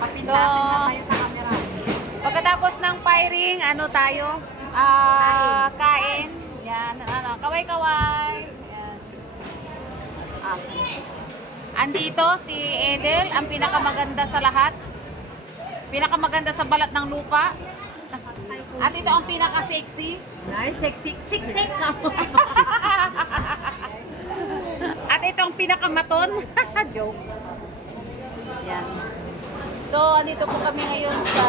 So, pagkatapos ng firing, ano tayo? Kain. Yan, ano, kaway-kaway. Yan. Okay. Andito si Edel, ang pinakamaganda sa lahat. Pinakamaganda sa balat ng lupa. At ito ang pinaka-sexy. Nice, sexy ka. At ito ang pinakamaton. Joke. Yan. So, andito po kami ngayon sa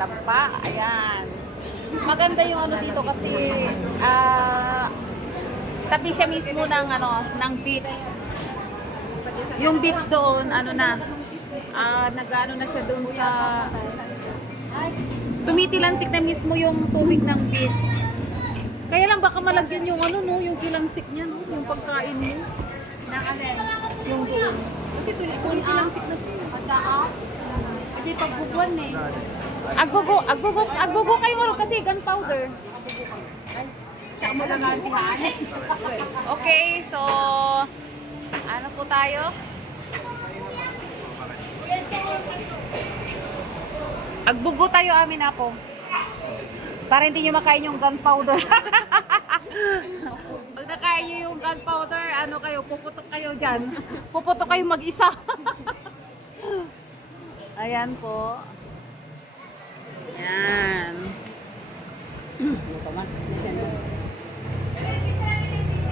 Lampa. Ayan. Maganda yung ano dito kasi tabi siya mismo ng ng beach. Yung beach doon, ano na, nag-ano na siya doon sa tumitilansik na mismo yung tubig ng beach. Kaya lang baka malagyan yung ano no, yung kilansik niya no, yung pagkain mo. Na alin, yung doon. Kasi tumitilansik na siya. Kasi pagbubuan eh. Agbugo kayo nga kasi gunpowder. Siya mo lang ang pihaan. Okay, so ano po tayo? Agbugo tayo amin ako. Para hindi nyo makain yung gunpowder. Pag nakain nyo yung gunpowder, ano kayo, puputok kayo dyan. Puputok kayo mag-isa. Ayan po. Ayan.